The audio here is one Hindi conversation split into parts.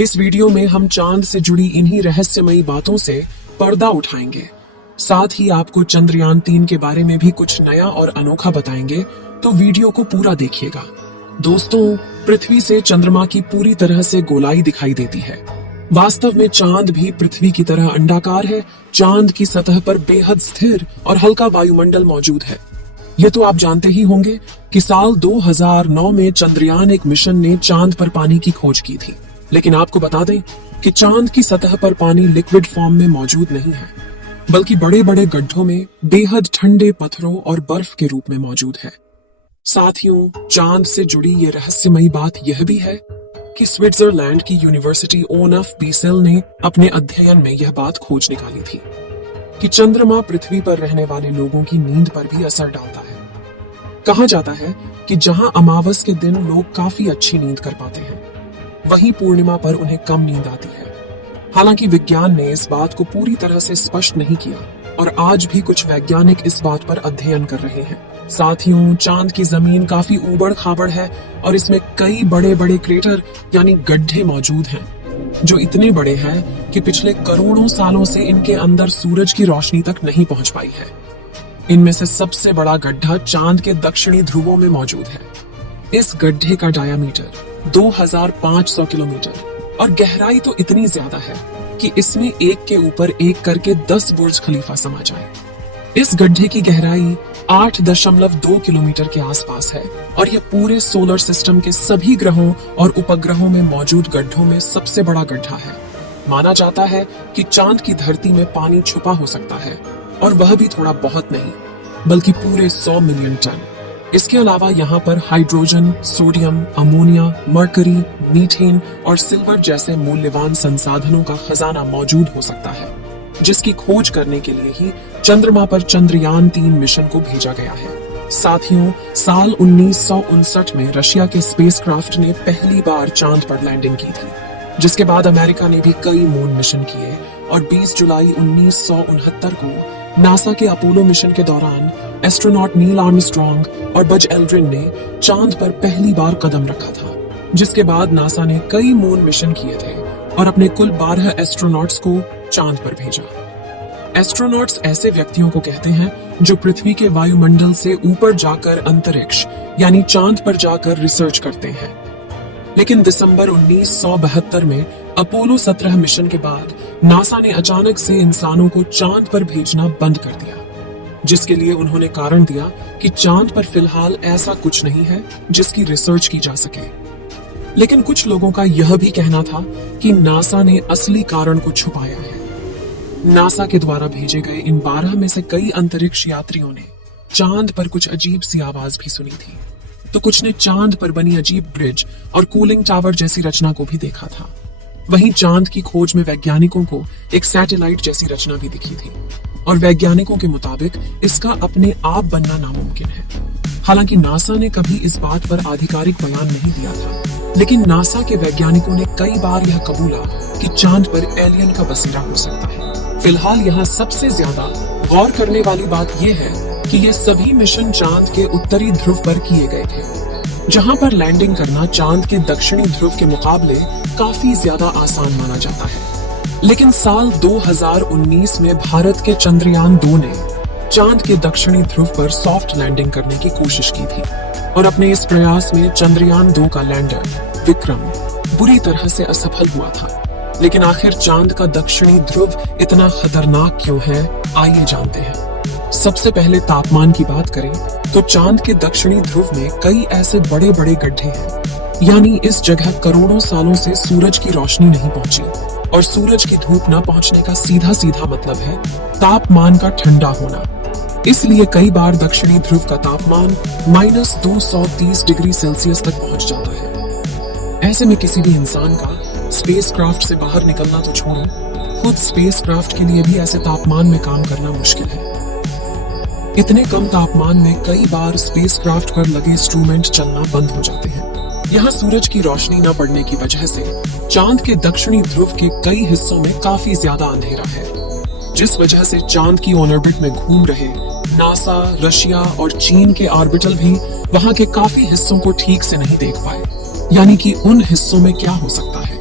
इस वीडियो में हम चांद से जुड़ी इन्हीं रहस्यमयी बातों से पर्दा उठाएंगे। साथ ही आपको चंद्रयान-3 के बारे में भी कुछ नया और अनोखा बताएंगे, तो वीडियो को पूरा देखिएगा। दोस्तों, पृथ्वी से चंद्रमा की पूरी तरह से गोलाई दिखाई देती है। वास्तव में चांद भी पृथ्वी की तरह अंडाकार है। चांद की सतह पर बेहद स्थिर और हल्का वायुमंडल मौजूद है। ये तो आप जानते ही होंगे कि साल 2009 में चंद्रयान एक मिशन ने चांद पर पानी की खोज की थी। लेकिन आपको बता दें कि चांद की सतह पर पानी लिक्विड फॉर्म में मौजूद नहीं है, बल्कि बड़े बड़े गड्ढों में बेहद ठंडे पत्थरों और बर्फ के रूप में मौजूद है। साथियों, चांद से जुड़ी ये रहस्यमयी बात यह भी है कि स्विट्जरलैंड की यूनिवर्सिटी ओनफ बीसेल ने अपने अध्ययन में यह बात खोज निकाली थी कि चंद्रमा पृथ्वी पर रहने वाले लोगों की नींद पर भी असर डालता है। कहा जाता है कि जहां अमावस के दिन लोग काफी अच्छी नींद कर पाते हैं, वहीं पूर्णिमा पर उन्हें कम नींद आती है। हालांकि विज्ञान ने इस बात को पूरी तरह से स्पष्ट नहीं किया और आज भी कुछ वैज्ञानिक इस बात पर अध्ययन कर रहे हैं। साथियों, चांद की जमीन काफी ऊबड़ खाबड़ है और इसमें कई बड़े बड़े क्रेटर यानी गड्ढे मौजूद हैं, जो इतने बड़े हैं कि पिछले करोड़ों सालों से इनके अंदर सूरज की रोशनी तक नहीं पहुंच पाई है। इनमें से सबसे बड़ा गड्ढा चांद के दक्षिणी ध्रुवों में मौजूद है। इस गड्ढे का डायामीटर 2500 किलोमीटर और गहराई तो इतनी ज्यादा है कि इसमें एक के ऊपर एक करके 10 बुर्ज खलीफा समा जाए। इस गड्ढे की गहराई 8.2 किलोमीटर के आसपास है और यह पूरे सोलर सिस्टम के सभी ग्रहों और उपग्रहों में मौजूद गड्ढों में सबसे बड़ा गड्ढा है। माना जाता है कि चांद की धरती में पानी छुपा हो सकता है, और वह भी थोड़ा बहुत नहीं, बल्कि पूरे 100 मिलियन टन। इसके अलावा यहाँ पर hydrogen, sodium, ammonia, mercury, methane और सिल्वर जैसे मूल्यवान संसाधनों का खजाना मौजूद हो सकता है, जिसकी खोज करने के लिए ही चंद्रमा पर चंद्रयान-3 मिशन को भेजा गया है। साथियों, साल 1959 में रशिया के स्पेसक्राफ्ट ने पहली बार चांद पर लैंडिंग की थी, जिसके बाद अमेरिका ने भी कई मून मिशन किए और 20 जुलाई 1969 को नासा के अपोलो मिशन के दौरान एस्ट्रोनॉट नील आर्मस्ट्रॉन्ग और बज एल्ड्रिन ने चांद पर पहली बार कदम रखा था। जिसके बाद नासा ने कई मून मिशन किए थे और अपने कुल 12 एस्ट्रोनॉट्स को चांद पर भेजा। एस्ट्रोनॉट्स ऐसे व्यक्तियों को कहते हैं जो पृथ्वी के वायुमंडल से ऊपर जाकर अंतरिक्ष यानी चांद पर जाकर रिसर्च करते हैं। लेकिन दिसंबर 1972 में अपोलो 17 मिशन के बाद नासा ने अचानक से इंसानों को चांद पर भेजना बंद कर दिया, जिसके लिए उन्होंने कारण दिया कि चांद पर फिलहाल ऐसा कुछ नहीं है जिसकी रिसर्च की जा सके। लेकिन कुछ लोगों का यह भी कहना था कि नासा ने असली कारण को छुपाया है। नासा के द्वारा भेजे गए इन 12 में से कई अंतरिक्ष यात्रियों ने चांद पर कुछ अजीब सी आवाज भी सुनी थी, तो कुछ ने चांद पर बनी अजीब ब्रिज और कूलिंग टावर जैसी रचना को भी देखा था। वहीं चांद की खोज में वैज्ञानिकों को एक सैटेलाइट जैसी रचना भी दिखी थी और वैज्ञानिकों के मुताबिक इसका अपने आप बनना नामुमकिन है। हालांकि नासा ने कभी इस बात पर आधिकारिक बयान नहीं दिया था, लेकिन नासा के वैज्ञानिकों ने कई बार यह कबूला कि चांद पर एलियन का बसेरा हो सकता है। फिलहाल यहाँ सबसे ज्यादा गौर करने वाली बात यह है कि ये सभी मिशन चांद के उत्तरी ध्रुव पर किए गए थे, जहां पर लैंडिंग करना चांद के दक्षिणी ध्रुव के मुकाबले काफी ज्यादा आसान माना जाता है। लेकिन साल 2019 में भारत के चंद्रयान-2 ने चांद के दक्षिणी ध्रुव पर सॉफ्ट लैंडिंग करने की कोशिश की थी और अपने इस प्रयास में चंद्रयान-2 का लैंडर विक्रम बुरी तरह से असफल हुआ था। लेकिन आखिर चांद का दक्षिणी ध्रुव इतना खतरनाक क्यों है, आइए जानते हैं। सबसे पहले तापमान की बात करें तो चांद के दक्षिणी ध्रुव में कई ऐसे बड़े बड़े गड्ढे हैं, यानी इस जगह करोड़ों सालों से सूरज की रोशनी नहीं पहुंची और सूरज की धूप न पहुंचने का सीधा सीधा मतलब है तापमान का ठंडा होना। इसलिए कई बार दक्षिणी ध्रुव का तापमान -230 डिग्री सेल्सियस तक पहुंच जाता है। ऐसे में किसी भी इंसान का स्पेसक्राफ्ट से बाहर निकलना तो छोड़ो, खुद स्पेसक्राफ्ट के लिए भी ऐसे तापमान में काम करना मुश्किल है। इतने कम तापमान में कई बार स्पेसक्राफ्ट पर लगे इंस्ट्रूमेंट चलना बंद हो जाते हैं। यहाँ सूरज की रोशनी न पड़ने की वजह से चांद के दक्षिणी ध्रुव के कई हिस्सों में काफी ज्यादा अंधेरा है, जिस वजह से चांद की ऑन ऑर्बिट में घूम रहे नासा, रशिया और चीन के ऑर्बिटल भी वहां के काफी हिस्सों को ठीक से नहीं देख पाए, यानी कि उन हिस्सों में क्या हो सकता है।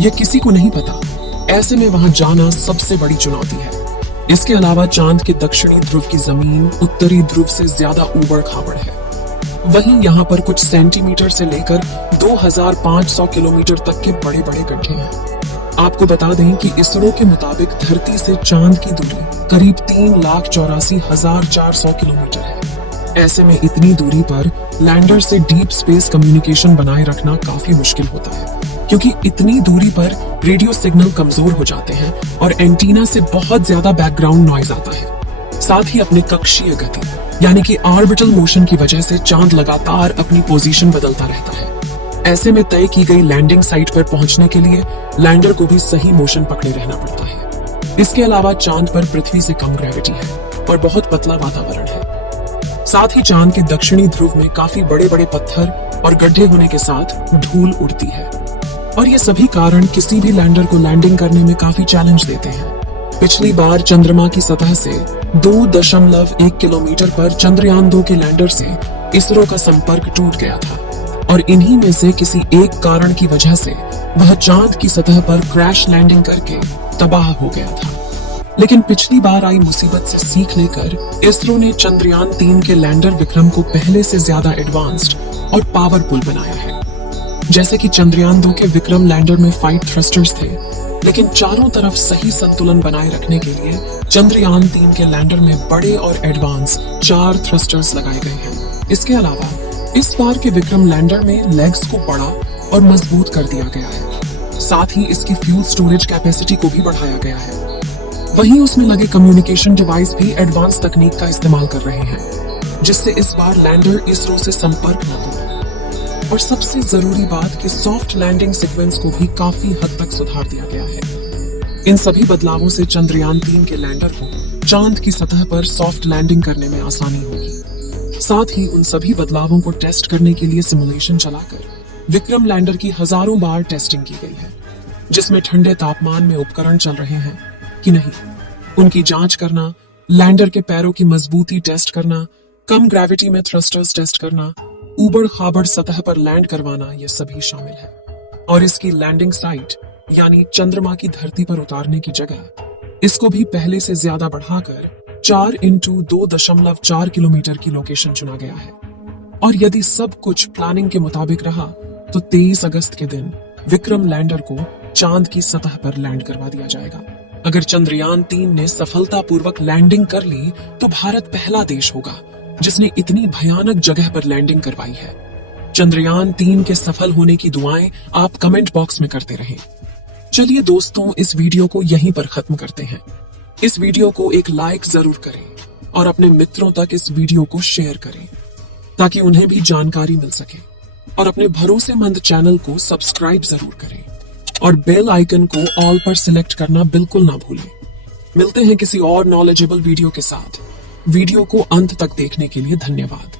ये किसी को नहीं पता। ऐसे में वहां जाना सबसे बड़ी चुनौती है। इसके अलावा चांद के दक्षिणी ध्रुव की जमीन उत्तरी ध्रुव से ज्यादा ऊबड़ खाबड़ है। वहीं यहाँ पर कुछ सेंटीमीटर से लेकर 2500 किलोमीटर तक के बड़े बड़े गड्ढे हैं। आपको बता दें कि इसरो के मुताबिक धरती से चांद की दूरी करीब 3,84,400 किलोमीटर है। ऐसे में इतनी दूरी पर लैंडर से डीप स्पेस कम्युनिकेशन बनाए रखना काफी मुश्किल होता है, क्योंकि इतनी दूरी पर रेडियो सिग्नल कमजोर हो जाते हैं और एंटीना से बहुत ज्यादा बैकग्राउंड नॉइज आता है। साथ ही अपने कक्षीय गति यानी कि ऑर्बिटल मोशन की वजह से चांद लगातार अपनी पोजीशन बदलता रहता है। ऐसे में तय की गई लैंडिंग साइट पर पहुंचने के लिए लैंडर को भी सही मोशन पकड़े रहना पड़ता है। इसके अलावा चांद पर पृथ्वी से कम ग्रेविटी है और बहुत पतला वातावरण है। साथ ही चांद के दक्षिणी ध्रुव में काफी बड़े बड़े पत्थर और गड्ढे होने के साथ धूल उड़ती है और ये सभी कारण किसी भी लैंडर को लैंडिंग करने में काफी चैलेंज देते हैं। पिछली बार चंद्रमा की सतह से 2.1 किलोमीटर पर चंद्रयान 2 के लैंडर से इसरो का संपर्क टूट गया था और इन्हीं में से किसी एक कारण की वजह से वह चांद की सतह पर क्रैश लैंडिंग करके तबाह हो गया था। लेकिन पिछली बार आई मुसीबत से सीख लेकर इसरो ने चंद्रयान 3 के लैंडर विक्रम को पहले से ज्यादा एडवांस्ड और पावरफुल बनाया है। जैसे कि चंद्रयान 2 के विक्रम लैंडर में 5 थ्रस्टर्स थे, लेकिन चारों तरफ सही संतुलन बनाए रखने के लिए चंद्रयान 3 के लैंडर में बड़े और एडवांस 4 थ्रस्टर्स लगाए गए हैं। इसके अलावा इस बार के विक्रम लैंडर में लेग्स को बड़ा और मजबूत कर दिया गया है। साथ ही इसकी फ्यूल स्टोरेज कैपेसिटी को भी बढ़ाया गया है। वहीं उसमें लगे कम्युनिकेशन डिवाइस भी एडवांस तकनीक का इस्तेमाल कर रहे हैं, जिससे इस बार लैंडर इसरो से संपर्क न तोड़े। और सबसे जरूरी बात कि सॉफ्ट लैंडिंग सीक्वेंस को भी काफी हद तक सुधार दिया गया है। इन सभी बदलावों से चंद्रयान 3 के लैंडर को चांद की सतह पर सॉफ्ट लैंडिंग करने में आसानी होगी। साथ ही उन सभी बदलावों को टेस्ट करने के लिए सिमुलेशन चलाकर विक्रम लैंडर की हजारों बार टेस्टिंग की गई है, जिसमें ठंडे तापमान में उपकरण चल रहे हैं कि नहीं, उनकी जांच करना, लैंडर के पैरों की मजबूती टेस्ट करना, कम ग्रेविटी में थ्रस्टर्स टेस्ट करना, ऊबड़ खाबड़ सतह पर लैंड करवाना, ये सभी शामिल है। और इसकी लैंडिंग साइट यानी चंद्रमा की धरती पर उतारने की जगह इसको भी पहले से ज्यादा बढ़ाकर 4x2.4 किलोमीटर की लोकेशन चुना गया है। और यदि सब कुछ प्लानिंग के मुताबिक रहा तो 23 अगस्त के दिन विक्रम लैंडर को चांद की सतह पर लैंड करवा दिया जाएगा। अगर चंद्रयान 3 ने सफलतापूर्वक लैंडिंग कर ली तो भारत पहला देश होगा जिसने इतनी भयानक जगह पर लैंडिंग करवाई है। चंद्रयान 3 के सफल होने की दुआएं आप कमेंट बॉक्स में करते रहें। चलिए दोस्तों, इस वीडियो को यहीं पर खत्म करते हैं। इस वीडियो को एक लाइक जरूर करें और अपने मित्रों तक इस वीडियो को शेयर करें ताकि उन्हें भी जानकारी मिल सके। और अपने भरोसेमंद चैनल को सब्सक्राइब जरूर करें और बेल आइकन को ऑल पर सिलेक्ट करना बिल्कुल ना भूलें। मिलते हैं किसी और नॉलेजेबल वीडियो के साथ। वीडियो को अंत तक देखने के लिए धन्यवाद।